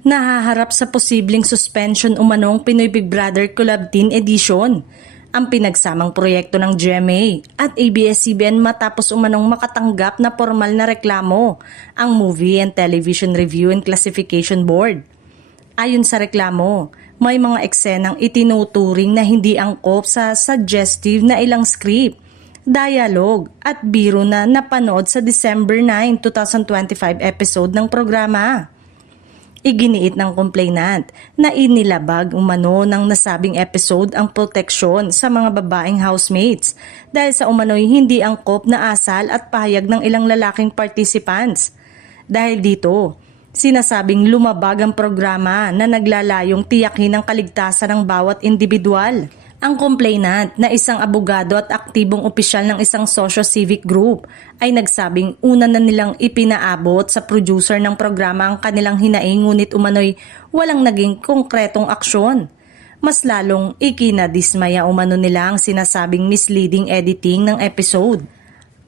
Nahaharap sa posibleng suspension umanong Pinoy Big Brother Collab Teen Edition, ang pinagsamang proyekto ng GMA at ABS-CBN matapos umanong makatanggap na formal na reklamo ang Movie and Television Review and Classification Board. Ayon sa reklamo, may mga eksenang itinuturing na hindi angkop sa suggestive na ilang script, dialogue at biro na napanood sa December 9, 2025 episode ng programa. Iginiit ng complainant na inilabag umano ng nasabing episode ang proteksyon sa mga babaeng housemates dahil sa umano'y hindi angkop na asal at pahayag ng ilang lalaking participants. Dahil dito, sinasabing lumabag ang programa na naglalayong tiyakin ang kaligtasan ng bawat individual. Ang complainant na isang abogado at aktibong opisyal ng isang socio-civic group ay nagsabing una na nilang ipinaabot sa producer ng programa ang kanilang hinaing ngunit umano'y walang naging konkretong aksyon. Mas lalong ikinadismaya umano nila ang sinasabing misleading editing ng episode.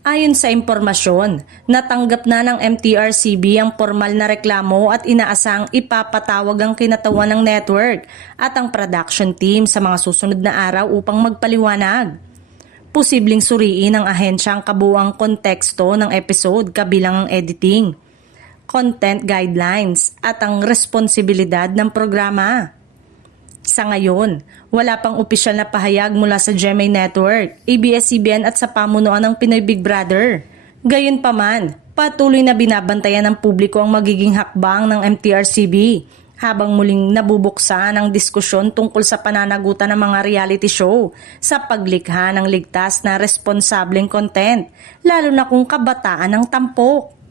Ayon sa impormasyon, natanggap na ng MTRCB ang formal na reklamo at inaasang ipapatawag ang kinatawan ng network at ang production team sa mga susunod na araw upang magpaliwanag. Posibleng suriin ng ahensya ang kabuuang konteksto ng episode kabilang ang editing, content guidelines at ang responsibilidad ng programa. Sa ngayon, wala pang opisyal na pahayag mula sa GMA Network, ABS-CBN at sa pamunuan ng Pinoy Big Brother. Gayunpaman, patuloy na binabantayan ng publiko ang magiging hakbang ng MTRCB habang muling nabubuksan ang diskusyon tungkol sa pananagutan ng mga reality show sa paglikha ng ligtas na responsableng content, lalo na kung kabataan ang tampok.